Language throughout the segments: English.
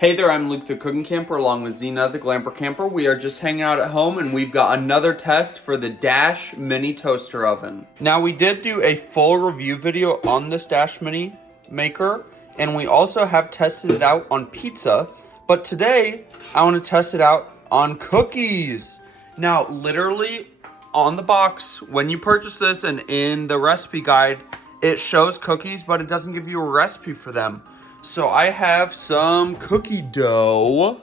Hey there, I'm Luke the Cooking Camper along with Zena the Glamper Camper. We are just hanging out at home and we've got another test for the Dash Mini Toaster Oven. Now we did do a full review video on this Dash Mini maker and we also have tested it out on pizza, but today I want to test it out on cookies. Now literally on the box when you purchase this and in the recipe guide it shows cookies but it doesn't give you a recipe for them. So I have some cookie dough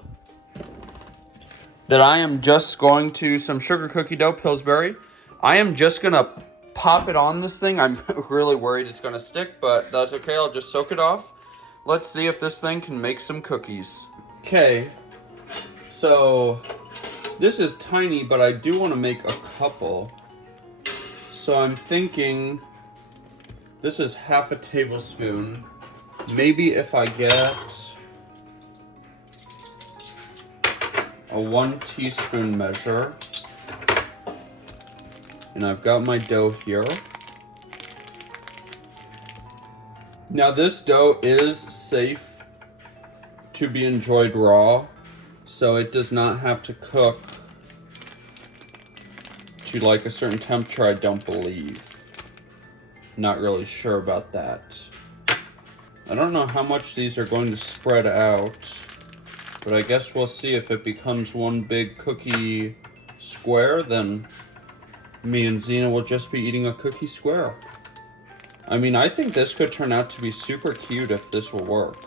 that I am just going to, some sugar cookie dough, Pillsbury. I am just gonna pop it on this thing. I'm really worried it's gonna stick, but that's okay, I'll just soak it off. Let's see if this thing can make some cookies. Okay, so this is tiny, but I do wanna make a couple. So I'm thinking, this is half a tablespoon. Maybe if I get a 1 teaspoon measure, and I've got my dough here. Now this dough is safe to be enjoyed raw, so it does not have to cook to like a certain temperature, I don't believe. Not really sure about that. I don't know how much these are going to spread out, but I guess we'll see. If it becomes one big cookie square, then me and Zena will just be eating a cookie square. I mean, I think this could turn out to be super cute if this will work.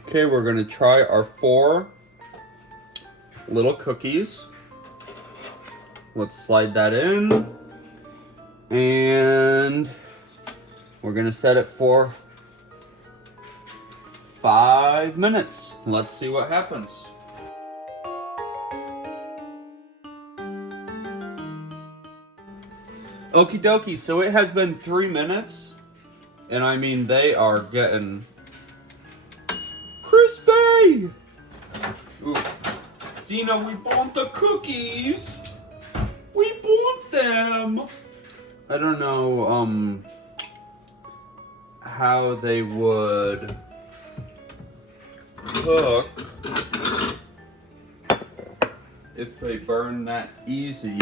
Okay, we're gonna try our 4 little cookies. Let's slide that in. And we're gonna set it for 5 minutes. Let's see what happens. Okie dokie, so it has been 3 minutes, and I mean, they are getting crispy! Ooh. Zena, we want the cookies! We want them! I don't know, how they would cook if they burn that easy.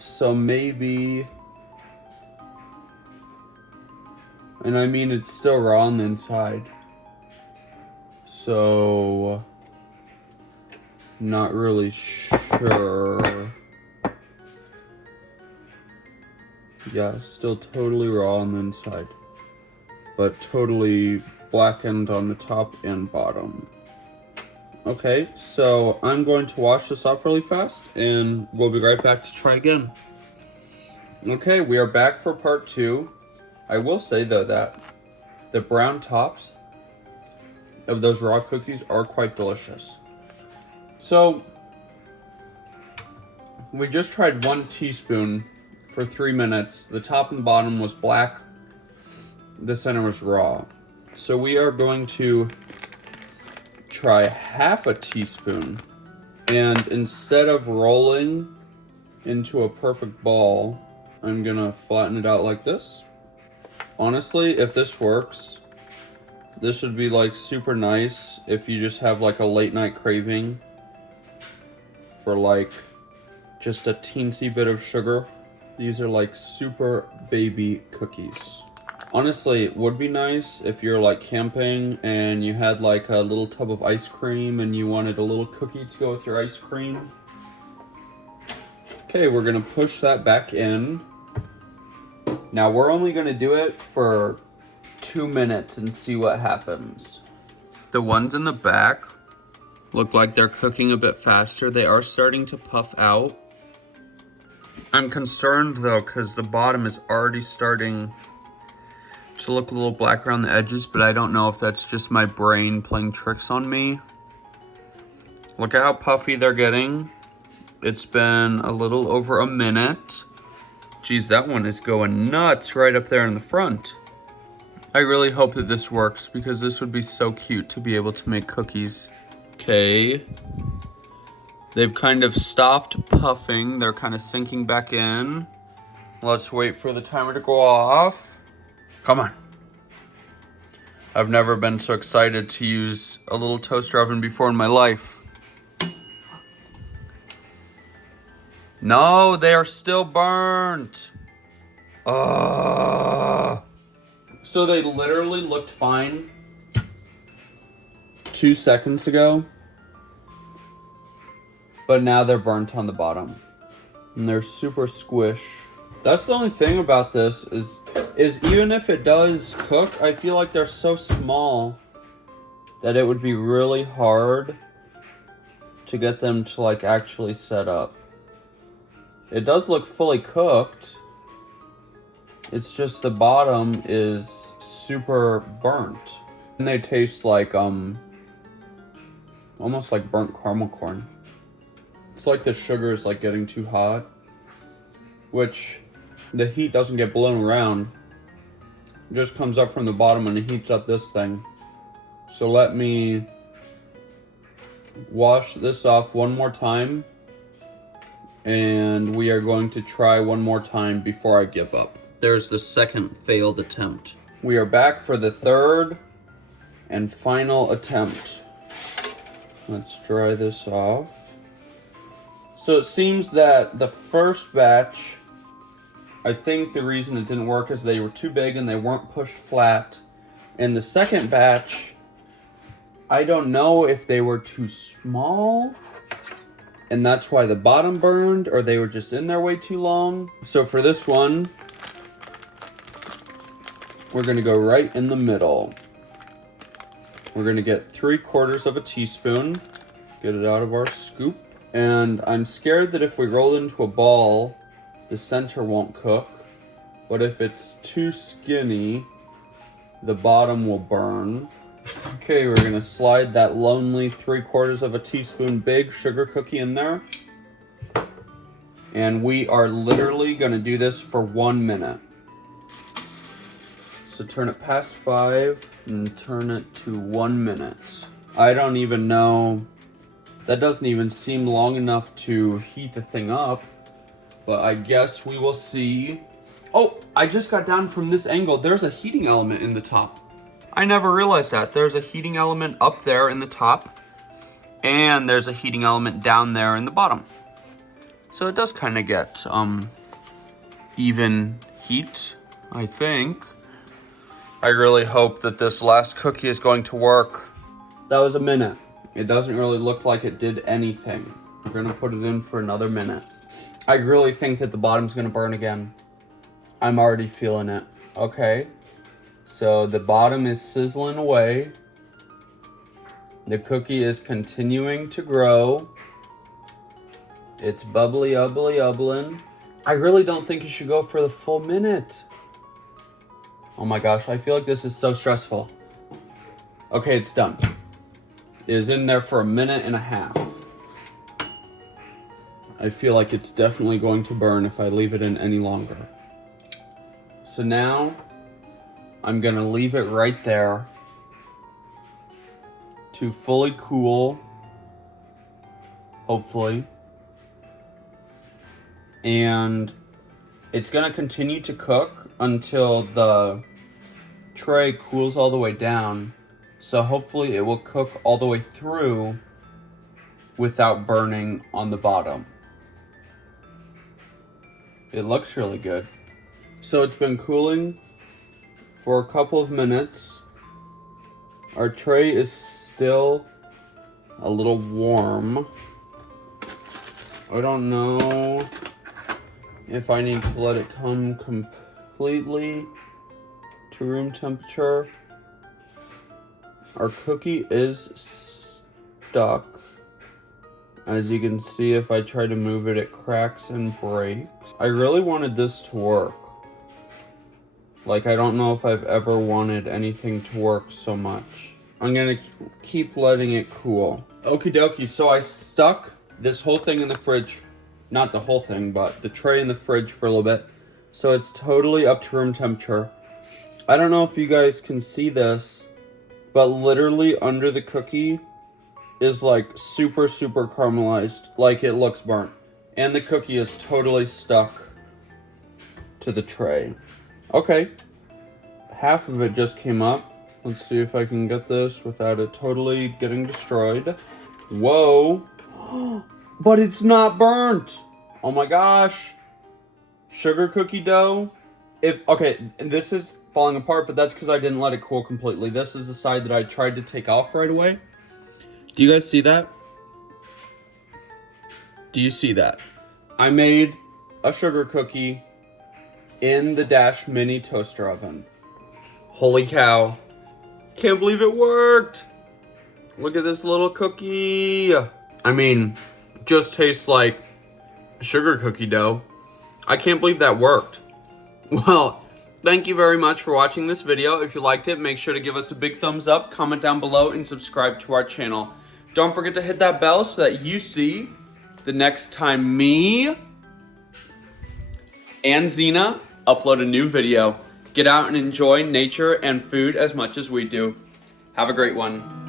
So maybe, and I mean it's still raw on the inside, so not really sure. Yeah, still totally raw on the inside, but totally blackened on the top and bottom. Okay, so I'm going to wash this off really fast and we'll be right back to try again. Okay, we are back for part 2. I will say though that the brown tops of those raw cookies are quite delicious. So we just tried 1 teaspoon for 3 minutes. The top and bottom was black, the center was raw. So we are going to try half a teaspoon, and instead of rolling into a perfect ball, I'm gonna flatten it out like this. Honestly, if this works, this would be like super nice if you just have like a late night craving for like just a teensy bit of sugar. These are like super baby cookies. Honestly, it would be nice if you're like camping and you had like a little tub of ice cream and you wanted a little cookie to go with your ice cream. Okay, we're gonna push that back in. Now we're only gonna do it for 2 minutes and see what happens. The ones in the back look like they're cooking a bit faster. They are starting to puff out. I'm concerned though, because the bottom is already starting to look a little black around the edges, but I don't know if that's just my brain playing tricks on me. Look at how puffy they're getting. It's been a little over a minute. Geez, that one is going nuts right up there in the front. I really hope that this works because this would be so cute to be able to make cookies. Okay. They've kind of stopped puffing. They're kind of sinking back in. Let's wait for the timer to go off. Come on. I've never been so excited to use a little toaster oven before in my life. No, they are still burnt. So they literally looked fine 2 seconds ago, but now they're burnt on the bottom. And they're super squish. That's the only thing about this is even if it does cook, I feel like they're so small that it would be really hard to get them to like actually set up. It does look fully cooked. It's just the bottom is super burnt. And they taste like, almost like burnt caramel corn. It's like the sugar is like getting too hot, which the heat doesn't get blown around. It just comes up from the bottom and it heats up this thing. So let me wash this off one more time. And we are going to try one more time before I give up. There's the second failed attempt. We are back for the third and final attempt. Let's dry this off. So it seems that the first batch, I think the reason it didn't work is they were too big and they weren't pushed flat. And the second batch, I don't know if they were too small and that's why the bottom burned, or they were just in there way too long. So for this one, we're gonna go right in the middle. We're gonna get 3/4 of a teaspoon, get it out of our scoop. And I'm scared that if we roll it into a ball, the center won't cook. But if it's too skinny, the bottom will burn. Okay, we're gonna slide that lonely 3/4 of a teaspoon big sugar cookie in there. And we are literally gonna do this for 1 minute. So turn it past 5 and turn it to 1 minute. I don't even know, that doesn't even seem long enough to heat the thing up, but I guess we will see. Oh, I just got down from this angle. There's a heating element in the top. I never realized that. There's a heating element up there in the top, and there's a heating element down there in the bottom. So it does kind of get even heat, I think. I really hope that this last cookie is going to work. That was a minute. It doesn't really look like it did anything. We're gonna put it in for another minute. I really think that the bottom's gonna burn again. I'm already feeling it. Okay. So the bottom is sizzling away. The cookie is continuing to grow. It's bubbly, ubbling. I really don't think you should go for the full minute. Oh my gosh, I feel like this is so stressful. Okay, it's done. It is in there for 1.5 minutes. I feel like it's definitely going to burn if I leave it in any longer. So now, I'm gonna leave it right there to fully cool, hopefully. And it's gonna continue to cook until the tray cools all the way down. So hopefully it will cook all the way through without burning on the bottom. It looks really good. So it's been cooling for a couple of minutes. Our tray is still a little warm. I don't know if I need to let it come completely to room temperature. Our cookie is stuck. As you can see, if I try to move it, it cracks and breaks. I really wanted this to work. Like, I don't know if I've ever wanted anything to work so much. I'm gonna keep letting it cool. Okie dokie, so I stuck this whole thing in the fridge. Not the whole thing, but the tray in the fridge for a little bit. So it's totally up to room temperature. I don't know if you guys can see this, but literally under the cookie is like super caramelized. Like, it looks burnt. And the cookie is totally stuck to the tray. Okay, half of it just came up. Let's see if I can get this without it totally getting destroyed. Whoa. But it's not burnt. Oh my gosh. Sugar cookie dough. Okay, this is falling apart, but that's because I didn't let it cool completely. This is the side that I tried to take off right away. Do you guys see that? Do you see that? I made a sugar cookie in the Dash mini toaster oven. Holy cow. Can't believe it worked. Look at this little cookie. I mean, just tastes like sugar cookie dough. I can't believe that worked. Well, thank you very much for watching this video. If you liked it, make sure to give us a big thumbs up, comment down below, and subscribe to our channel. Don't forget to hit that bell so that you see the next time me and Xena upload a new video. Get out and enjoy nature and food as much as we do. Have a great one.